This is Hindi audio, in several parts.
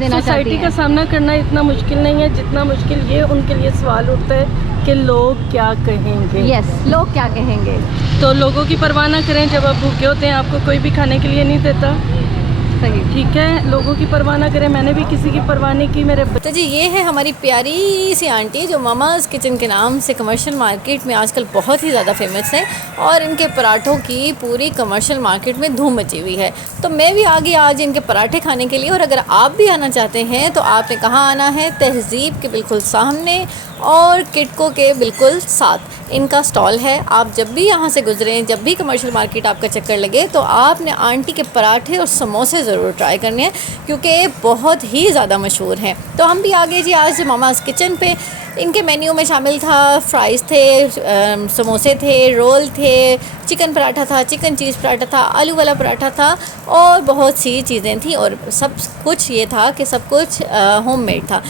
देना चाहती सोसाइटी हैं? का सामना करना इतना मुश्किल नहीं है जितना मुश्किल ये उनके लिए सवाल उठता है कि लोग क्या कहेंगे। यस, लोग क्या कहेंगे। तो लोगों की परवाह ना करें, जब आप भूखे होते हैं आपको कोई भी खाने के लिए नहीं देता, सही। ठीक है, लोगों की परवाह ना करें। मैंने भी किसी की परवाह नहीं की। मेरे तो जी ये है हमारी प्यारी सी आंटी जो मामाज़ किचन के नाम से कमर्शियल मार्केट में आजकल बहुत ही ज़्यादा फेमस है और इनके पराठों की पूरी कमर्शियल मार्केट में धूम मची हुई है। तो मैं भी आ गई आज इनके पराठे खाने के लिए, और अगर आप भी आना चाहते हैं तो आपने कहाँ आना है, तहज़ीब के बिल्कुल सामने और किटको के बिल्कुल साथ इनका स्टॉल है। आप जब भी यहाँ से गुजरें, जब भी कमर्शियल मार्केट आपका चक्कर लगे, तो आपने आंटी के पराठे और समोसे ज़रूर ट्राई करने हैं क्योंकि बहुत ही ज़्यादा मशहूर हैं। तो हम भी आ गए जी आज मामाज़ किचन पे। इनके मेन्यू में शामिल था फ्राइज़ थे, समोसे थे, रोल थे, चिकन पराठा था, चिकन चीज़ पराठा था, आलू वाला पराठा था और बहुत सी चीज़ें थी, और सब कुछ ये था कि सब कुछ होममेड था।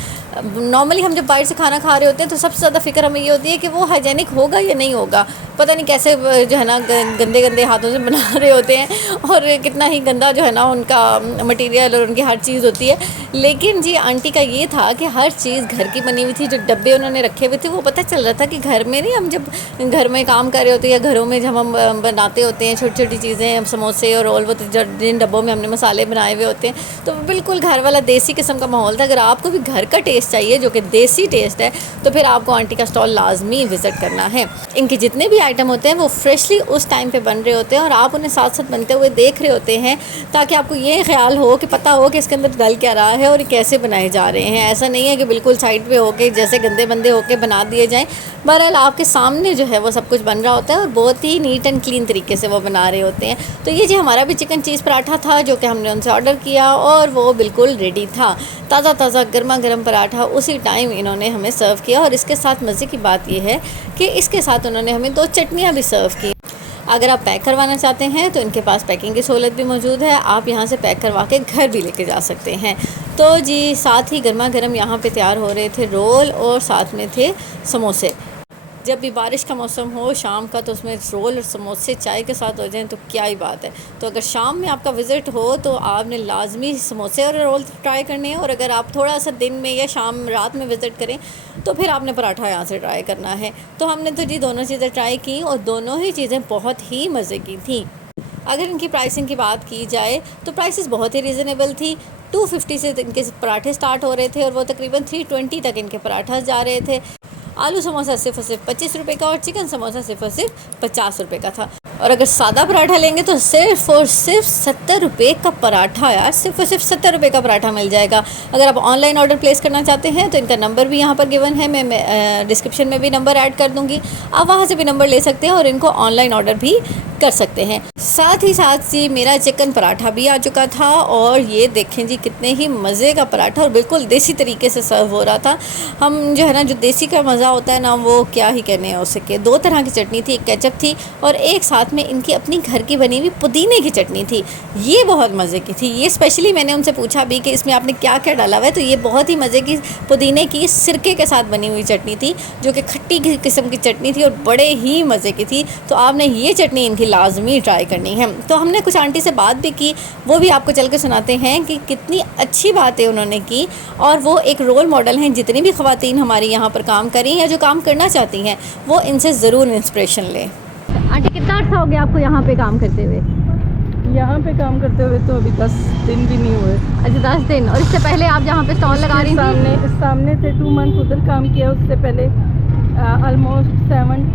नॉर्मली हम जब बाहर से खाना खा रहे होते हैं तो सबसे ज़्यादा फ़िक्र हमें ये होती है कि वो हाइजेनिक होगा या नहीं होगा, पता नहीं कैसे जो है ना गंदे गंदे हाथों से बना रहे होते हैं और कितना ही गंदा जो है ना उनका मटेरियल और उनकी हर चीज़ होती है। लेकिन जी आंटी का ये था कि हर चीज़ घर की बनी हुई थी। जो डब्बे उन्होंने रखे हुए थे वो पता चल रहा था कि घर में नहीं, हम जब घर में काम कर रहे होते हैं या घरों में जब हम बनाते होते हैं छोटी छोटी चीज़ें, समोसे और रोल, वो जिन डब्बों में हमने मसाले बनाए हुए होते हैं, तो बिल्कुल घर वाला देसी किस्म का माहौल था। अगर आपको भी घर का टेस्ट चाहिए जो कि देसी टेस्ट है तो फिर आपको आंटी का स्टॉल लाजमी विज़िट करना है। इनके जितने भी आइटम होते हैं वो फ्रेशली उस टाइम पे बन रहे होते हैं और आप उन्हें साथ साथ बनते हुए देख रहे होते हैं ताकि आपको ये ख्याल हो कि पता हो कि इसके अंदर डल क्या रहा है और कैसे बनाए जा रहे हैं। ऐसा नहीं है कि बिल्कुल साइड पे होके जैसे गंदे बंदे होके बना दिए जाएं। बहरहाल आपके सामने जो है वो सब कुछ बन रहा होता है और बहुत ही नीट एंड क्लीन तरीके से वो बना रहे होते हैं। तो ये जी हमारा भी चिकन चीज़ पराठा था जो कि हमने उनसे ऑर्डर किया और वो बिल्कुल रेडी था। ताज़ा ताज़ा गर्मा गर्म पराठा उसी टाइम इन्होंने हमें सर्व किया। और इसके साथ मज़े की बात यह है कि इसके साथ उन्होंने हमें 2 चटनियाँ भी सर्व की। अगर आप पैक करवाना चाहते हैं तो इनके पास पैकिंग की सहूलत भी मौजूद है, आप यहाँ से पैक करवा के घर भी लेके जा सकते हैं। तो जी साथ ही गर्मा गर्म यहाँ पे तैयार हो रहे थे रोल और साथ में थे समोसे। जब भी बारिश का मौसम हो शाम का तो उसमें रोल और समोसे चाय के साथ हो जाएं तो क्या ही बात है। तो अगर शाम में आपका विज़िट हो तो आपने लाजमी समोसे और रोल ट्राई करने हैं, और अगर आप थोड़ा सा दिन में या शाम रात में विज़िट करें तो फिर आपने पराठा यहाँ से ट्राई करना है। तो हमने तो जी दोनों चीज़ें ट्राई की और दोनों ही चीज़ें बहुत ही मज़े की थी। अगर इनकी प्राइसिंग की बात की जाए तो प्राइसेस बहुत ही रीज़नेबल थी। 250 से इनके पराठे स्टार्ट हो रहे थे और वो तकरीबन 320 तक इनके पराठा जा रहे थे। आलू समोसा सिर्फ और सिर्फ 25 रुपये का और चिकन समोसा सिर्फ और सिर्फ 50 रुपये का था। और अगर सादा पराठा लेंगे तो सिर्फ और सिर्फ 70 रुपये का पराठा, यार सिर्फ और सिर्फ 70 रुपये का पराठा मिल जाएगा। अगर आप ऑनलाइन ऑर्डर प्लेस करना चाहते हैं तो इनका नंबर भी यहाँ पर गिवन है, मैं डिस्क्रिप्शन में भी नंबर ऐड कर दूँगी, आप वहाँ से भी नंबर ले सकते हैं और इनको ऑनलाइन ऑर्डर भी कर सकते हैं। साथ ही साथ जी मेरा चिकन पराठा भी आ चुका था और ये देखें जी कितने ही मज़े का पराठा और बिल्कुल देसी तरीके से सर्व हो रहा था। हम जो है ना जो देसी का मज़ा होता है ना वो क्या ही कहने हैं उसके। 2 तरह की चटनी थी, एक केचप थी और एक साथ में इनकी अपनी घर की बनी हुई पुदीने की चटनी थी। ये बहुत मज़े की थी। ये स्पेशली मैंने उनसे पूछा भी कि इसमें आपने क्या क्या डाला हुआ है, तो ये बहुत ही मज़े की पुदीने की सिरके के साथ बनी हुई चटनी थी जो कि खट्टी किस्म की चटनी थी और बड़े ही मज़े की थी। तो आपने ये चटनी इनकी लाजमी ट्राई करनी है। तो हमने कुछ आंटी से बात भी की, वो भी आपको चल के सुनाते हैं कि कितनी अच्छी बातें उन्होंने की और वो एक रोल मॉडल हैं। जितनी भी ख़वातीन हमारी यहाँ पर काम करें या जो काम करना चाहती हैं वो इनसे ज़रूर इंस्पिरेशन लें। आंटी कितना अर्सा हो गया आपको यहाँ पे काम करते हुए? यहाँ पे काम करते हुए तो अभी 10 दिन भी नहीं हुए। अच्छा 10 दिन। और इससे पहले आप जहाँ पे स्टॉल लगा रही थी? सामने से 2 मंथ उधर काम किया, उससे पहले ऑलमोस्ट 7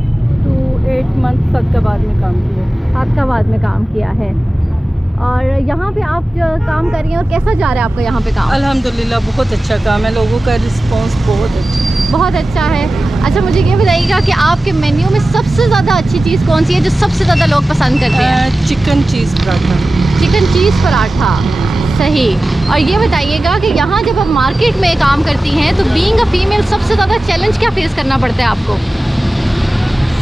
to 8 मंथ सदकाबाद में काम किया। सदकाबाद में काम किया है। और यहाँ पे आप जो काम कर रही हैं और कैसा जा रहा है आपका यहाँ पे काम? अल्हम्दुलिल्लाह बहुत अच्छा काम है, लोगों का रिस्पांस बहुत अच्छा है। अच्छा मुझे ये बताइएगा कि आपके मेन्यू में सबसे ज़्यादा अच्छी चीज़ कौन सी है जो सबसे ज़्यादा लोग पसंद करते हैं? चिकन चीज़ पराठा। चिकन चीज़ पराठा, सही। और ये बताइएगा कि यहाँ जब आप मार्केट में काम करती हैं तो बीइंग अ फीमेल सबसे ज़्यादा चैलेंज क्या फेस करना पड़ता है आपको?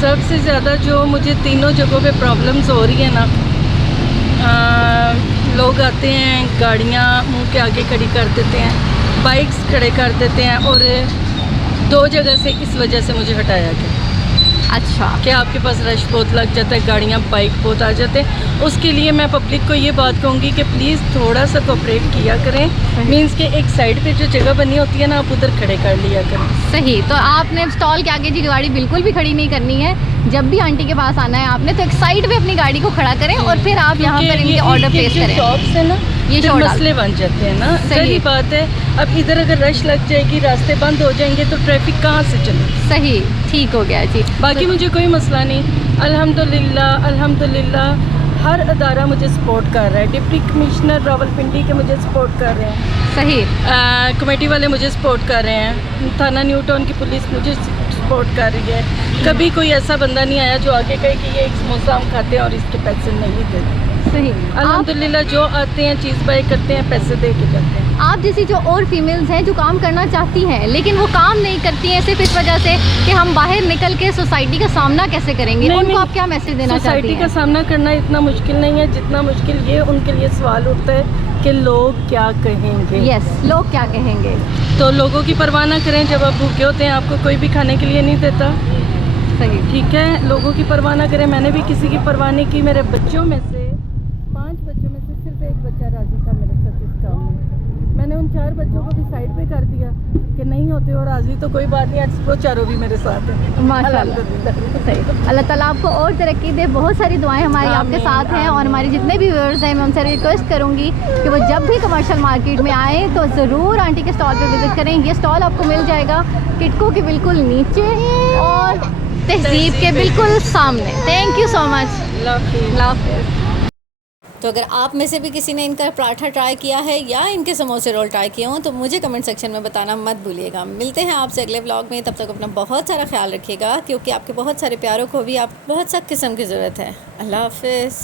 सबसे ज़्यादा जो मुझे तीनों जगहों पे प्रॉब्लम्स हो रही है ना, लोग आते हैं गाड़ियाँ मुंह के आगे खड़ी कर देते हैं, बाइक्स खड़े कर देते हैं और 2 जगह से इस वजह से मुझे हटाया गया। अच्छा। कि आपके पास रश बहुत लग जाता है, गाड़ियाँ बाइक बहुत आ जाते हैं। उसके लिए मैं पब्लिक को ये बात कहूँगी कि प्लीज़ थोड़ा सा कोऑपरेट किया करें। मीन्स कि एक साइड पे जो जगह बनी होती है ना, आप उधर खड़े कर लिया करें। सही। तो आपने स्टॉल के आगे जी गाड़ी बिल्कुल भी खड़ी नहीं करनी है। जब भी आंटी के पास आना है आपने, तो एक साइड पे अपनी गाड़ी को खड़ा करें और फिर आप यहाँ पर इनके ऑर्डर प्लेस करें। शॉप्स है ना, ये फिर शॉर्ट मसले बन जाते हैं ना। सही सही बात है। अब इधर अगर रश लग जाएगी, रास्ते बंद हो जाएंगे, तो ट्रैफिक कहाँ से चले? सही, ठीक हो गया जी। बाकी मुझे कोई मसला नहीं, अल्हम्दुलिल्लाह अल्हम्दुलिल्लाह। हर अदारा मुझे सपोर्ट कर रहा है। डिप्टी कमिश्नर रावलपिंडी के मुझे सपोर्ट कर रहे हैं, सही। कमेटी वाले मुझे सपोर्ट कर रहे हैं, थाना न्यू टाउन की पुलिस मुझे सपोर्ट कर रही है। कभी कोई ऐसा बंदा नहीं आया जो आगे कहे कि ये एक समोसा हम खाते हैं और इसके पैसे नहीं देते। सही। अल्हम्दुलिल्लाह जो आते हैं चीज़ बाय करते हैं, पैसे दे के जाते हैं। आप जैसी जो और फीमेल्स हैं जो काम करना चाहती हैं लेकिन वो काम नहीं करती हैं सिर्फ इस वजह से कि हम बाहर निकल के सोसाइटी का सामना कैसे करेंगे, नहीं, उनको नहीं। आप क्या मैसेज देना चाहती सोसाइटी हैं? का सामना करना इतना मुश्किल नहीं है जितना मुश्किल ये उनके लिए सवाल उठता है कि लोग क्या कहेंगे। यस, लोग क्या कहेंगे। तो लोगों की परवाह ना करें। जब आप भूखे होते हैं, आपको कोई भी खाने के लिए नहीं देता। सही। ठीक है, लोगों की परवाह ना करें। मैंने भी किसी की परवाह नहीं की। मेरे बच्चों में से 5 बच्चों में से सिर्फ एक बच्चा राजी था मेरे साथ इस काम में। मैंने उन 4 बच्चों को भी साइड पे कर दिया कि नहीं होते और राजी तो कोई बात नहीं, आज वो चारों भी मेरे साथ हैं। माशाल्लाह। अल्हम्दुलिल्लाह। सही। अल्लाह ताला आपको और तरक्की दे। बहुत सारी दुआएं हमारी आपके आमीन, साथ हैं और आमीन। हमारे जितने भी व्यूअर्स हैं मैं उनसे रिक्वेस्ट करूंगी कि वो जब भी कमर्शियल मार्केट में आए तो ज़रूर आंटी के स्टॉल पे विजिट करें। ये स्टॉल आपको मिल जाएगा किटको के बिल्कुल नीचे और तहजीब के बिल्कुल सामने। Thank you so much. अल्लाह हाफ़िज़। तो अगर आप में से भी किसी ने इनका पराठा ट्राई किया है या इनके समोसे रोल ट्राई किए हों तो मुझे कमेंट सेक्शन में बताना मत भूलिएगा। मिलते हैं आपसे अगले व्लॉग में। तब तक अपना बहुत सारा ख्याल रखिएगा क्योंकि आपके बहुत सारे प्यारों को भी आप बहुत सख्त किस्म की ज़रूरत है। अल्लाह हाफ़िज़।